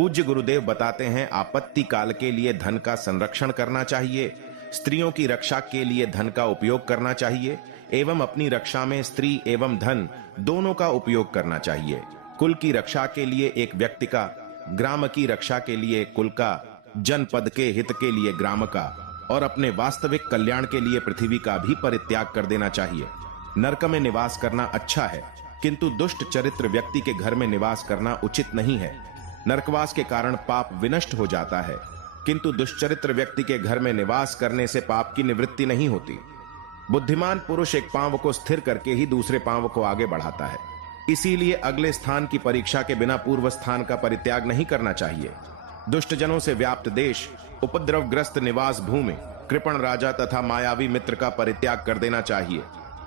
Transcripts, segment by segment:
पूज्य गुरुदेव बताते हैं, आपत्ति काल के लिए धन का संरक्षण करना चाहिए, स्त्रियों की रक्षा के लिए धन का उपयोग करना चाहिए एवं अपनी रक्षा में स्त्री एवं धन दोनों का उपयोग करना चाहिए। कुल की रक्षा के लिए एक व्यक्ति का, ग्राम की रक्षा के लिए कुल का, जनपद के हित के लिए ग्राम का और अपने वास्तविक कल्याण के लिए पृथ्वी का भी परित्याग कर देना चाहिए। नरक में निवास करना अच्छा है, किंतु दुष्ट चरित्र व्यक्ति के घर में निवास करना उचित नहीं है। नरकवास के कारण पाप विनष्ट हो जाता है, किंतु दुष्चरित्र व्यक्ति के घर में निवास करने से पाप की निवृत्ति नहीं होती। बुद्धिमान पुरुष एक पांव को स्थिर करके ही दूसरे पांव को आगे बढ़ाता है। इसीलिए अगले स्थान की परीक्षा के बिना पूर्व स्थान का परित्याग नहीं करना चाहिए। दुष्टजनों से व्याप्त देश, उपद्रवग्रस्त निवास भूमि, कृपण राजा तथा मायावी मित्र का परित्याग कर देना चाहिए।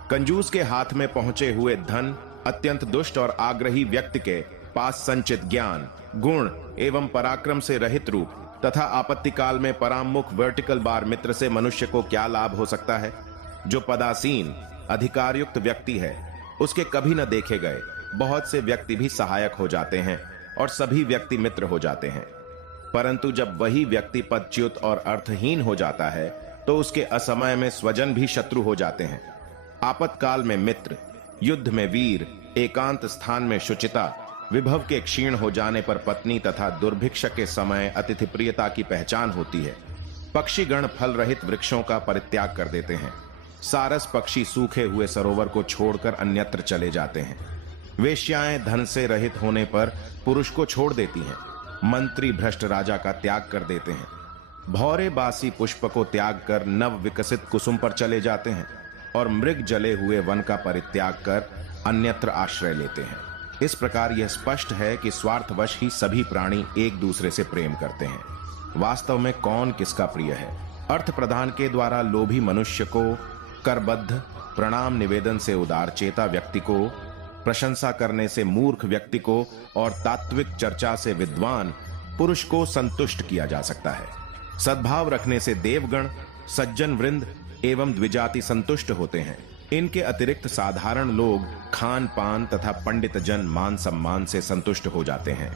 कंजूस के हाथ में पहुंचे हुए धन, अत्यंत दुष्ट और आग्रही व्यक्ति के पास संचित ज्ञान, गुण एवं पराक्रम से रहित रूप तथा आपत्ति काल में परामुख वर्टिकल बार मित्र से मनुष्य को क्या लाभ हो सकता है। जो पदासीन अधिकारयुक्त व्यक्ति है, उसके कभी न देखे गए बहुत से व्यक्ति भी सहायक हो जाते हैं और सभी व्यक्ति मित्र हो जाते हैं, परंतु जब वही व्यक्ति पदच्युत और अर्थहीन हो जाता है तो उसके असमय में स्वजन भी शत्रु हो जाते हैं। आपत्काल में मित्र, युद्ध में वीर, एकांत स्थान में शुचिता, विभव के क्षीण हो जाने पर पत्नी तथा दुर्भिक्ष के समय अतिथि प्रियता की पहचान होती है। पक्षीगण फल रहित वृक्षों का परित्याग कर देते हैं। सारस पक्षी सूखे हुए सरोवर को छोड़कर अन्यत्र चले जाते हैं। वेश्याएं धन से रहित होने पर पुरुष को छोड़ देती हैं। मंत्री भ्रष्ट राजा का त्याग कर देते हैं। भौरे बासी पुष्प को त्याग कर नव विकसित कुसुम पर चले जाते हैं और मृग जले हुए वन का परित्याग कर अन्यत्र आश्रय लेते हैं। इस प्रकार यह स्पष्ट है कि स्वार्थवश ही सभी प्राणी एक दूसरे से प्रेम करते हैं। वास्तव में कौन किसका प्रिय है? अर्थ प्रदान के द्वारा लोभी मनुष्य को, करबद्ध प्रणाम निवेदन से उदार चेता व्यक्ति को, प्रशंसा करने से मूर्ख व्यक्ति को और तात्विक चर्चा से विद्वान पुरुष को संतुष्ट किया जा सकता है। सद्भाव रखने से देवगण, सज्जन वृंद एवं द्विजाति संतुष्ट होते हैं। इनके अतिरिक्त साधारण लोग खान पान तथा पंडित जन मान सम्मान से संतुष्ट हो जाते हैं।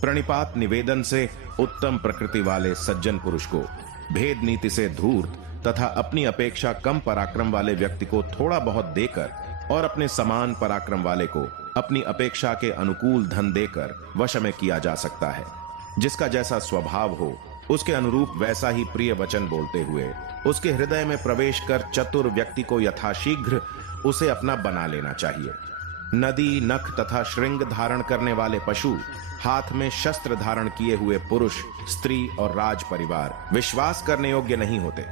प्रणिपात निवेदन से उत्तम प्रकृति वाले सज्जन पुरुष को, भेद नीति से धूर्त तथा अपनी अपेक्षा कम पराक्रम वाले व्यक्ति को थोड़ा बहुत देकर और अपने समान पराक्रम वाले को अपनी अपेक्षा के अनुकूल धन देकर वश में किया जा सकता है। जिसका जैसा स्वभाव हो उसके अनुरूप वैसा ही प्रिय वचन बोलते हुए उसके हृदय में प्रवेश कर चतुर व्यक्ति को यथाशीघ्र उसे अपना बना लेना चाहिए। नदी, नख तथा श्रृंग धारण करने वाले पशु, हाथ में शस्त्र धारण किए हुए पुरुष, स्त्री और राज परिवार विश्वास करने योग्य नहीं होते।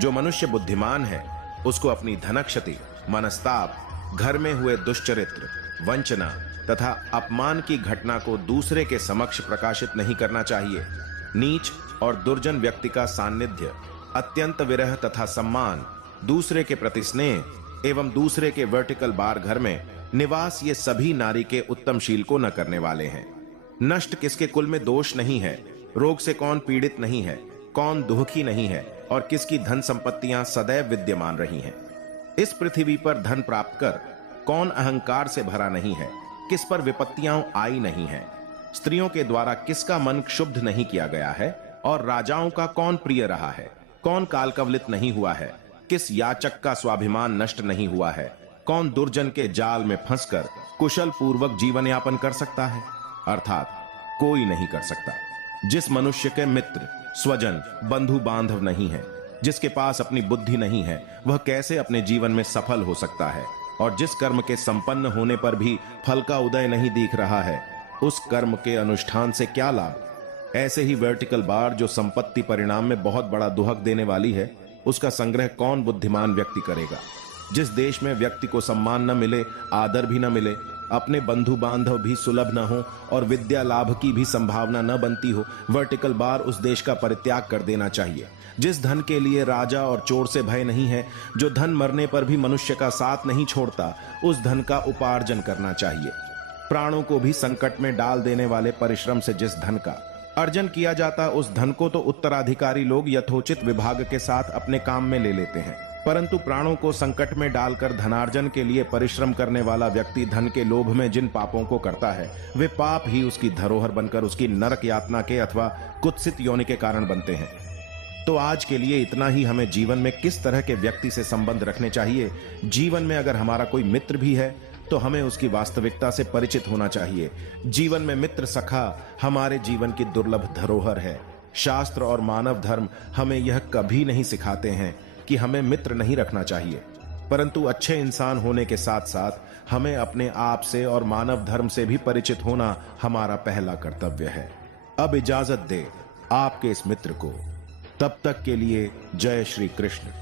जो मनुष्य बुद्धिमान है उसको अपनी धनक्षति, मनस्ताप, घर में हुए दुष्चरित्र, वंचना तथा अपमान की घटना को दूसरे के समक्ष प्रकाशित नहीं करना चाहिए। नीच और दुर्जन व्यक्ति का सान्निध्य, अत्यंत विरह तथा सम्मान, दूसरे के प्रति स्नेह एवं दूसरे के वर्टिकल बार घर में निवास, ये सभी नारी के उत्तमशील को न करने वाले हैं। नष्ट किसके कुल में दोष नहीं है, रोग से कौन पीड़ित नहीं है, कौन दुखी नहीं है और किसकी धन संपत्तियां सदैव विद्यमान रही हैं। इस पृथ्वी पर धन प्राप्त कर कौन अहंकार से भरा नहीं है, किस पर विपत्तियां आई नहीं है, स्त्रियों के द्वारा किसका मन क्षुब्ध नहीं किया गया है और राजाओं का कौन प्रिय रहा है, कौन कालकवलित नहीं हुआ है, किस याचक का स्वाभिमान नष्ट नहीं हुआ है, कौन दुर्जन के जाल में फंसकर कुशल पूर्वक जीवन यापन कर सकता है, अर्थात कोई नहीं कर सकता। जिस मनुष्य के मित्र, स्वजन, बंधु बांधव नहीं है, जिसके पास अपनी बुद्धि नहीं है, वह कैसे अपने जीवन में सफल हो सकता है? और जिस कर्म के संपन्न होने पर भी फल का उदय नहीं दिख रहा है, उस कर्म के अनुष्ठान से क्या लाभ? ऐसे ही वर्टिकल बार जो संपत्ति परिणाम में बहुत बड़ा दुहक देने वाली है, उसका संग्रह कौन बुद्धिमान व्यक्ति करेगा? जिस देश में व्यक्ति को सम्मान न मिले, आदर भी न मिले, अपने बंधु बांधव भी सुलभ न हो और विद्या लाभ की भी संभावना न बनती हो, वर्टिकल बार उस देश का परित्याग कर देना चाहिए। जिस धन के लिए राजा और चोर से भय नहीं है, जो धन मरने पर भी मनुष्य का साथ नहीं छोड़ता, उस धन का उपार्जन करना चाहिए। प्राणों को भी संकट में डाल देने वाले परिश्रम से जिस धन का अर्जन किया जाता उस धन को तो उत्तराधिकारी लोग यथोचित विभाग के साथ अपने काम में ले लेते हैं, परंतु प्राणों को संकट में डालकर धनार्जन के लिए परिश्रम करने वाला व्यक्ति धन के लोभ में जिन पापों को करता है, वे पाप ही उसकी धरोहर बनकर उसकी नरक यातना के अथवा कुत्सित योनि के कारण बनते हैं। तो आज के लिए इतना ही। हमें जीवन में किस तरह के व्यक्ति से संबंध रखने चाहिए, जीवन में अगर हमारा कोई मित्र भी है तो हमें उसकी वास्तविकता से परिचित होना चाहिए। जीवन में मित्र सखा हमारे जीवन की दुर्लभ धरोहर है। शास्त्र और मानव धर्म हमें यह कभी नहीं सिखाते हैं कि हमें मित्र नहीं रखना चाहिए, परंतु अच्छे इंसान होने के साथ साथ हमें अपने आप से और मानव धर्म से भी परिचित होना हमारा पहला कर्तव्य है। अब इजाजत दे आपके इस मित्र को। तब तक के लिए जय श्री कृष्ण।